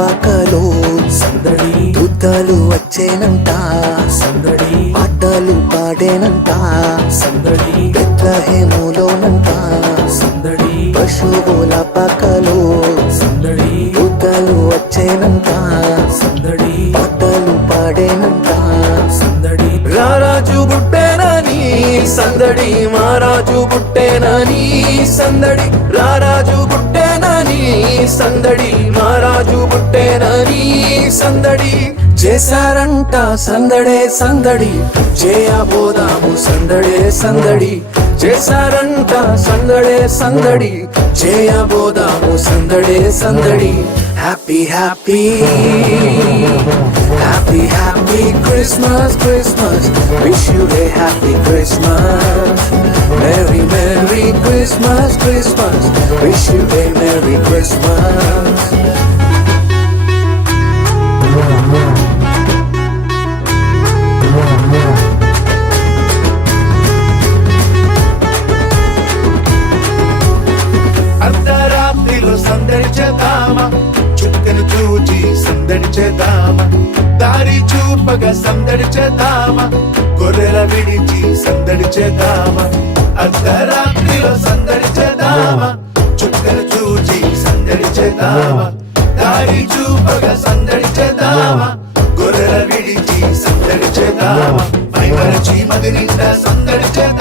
పాకలో సందడి, యుద్ధాలు వచ్చేనంట సందడి, పాటలు పాడేనంట సందడి, బెత్లెహేములోనంట సందడి, పశువుల పాకలో సందడి, యుద్ధాలు వచ్చేనంట సందడి, పాటలు పాడేనంట సందడి. రారాజు బుట్టేనని సందడి, మారాజు బుట్టేనని సందడి, రారాజు బుట్టేనని సందడి, మారాజు బుట్టేనని సందడి. చేశారంట సందడే సందడి, చేయబోదాము సందడే సందడి. చేశారంట సందడే సందడి, చేయబోదాము సందడే సందడి. Happy happy happy happy Christmas Christmas, wish you a happy Christmas. Merry merry Christmas Christmas, wish you a merry Christmas. అర్ధరాత్రిలో సందడి చేద్దామా, చుక్కను చూచి సందడి చేద్దామా, దారి చూపగా సందడి చేద్దామా, గొర్రెల విడిచి సందడి చేద్దామా. అర్ధరాత్రిలో సందడి చేద్దామా, చుక్కను చూచి సందడి చేద్దామా, దారి చూపగా సందడి చేద్దామా, గొర్రెల విడిచి సందడి చేద్దామా. మైమరచి మది నిండా సందడి చేద్దామా.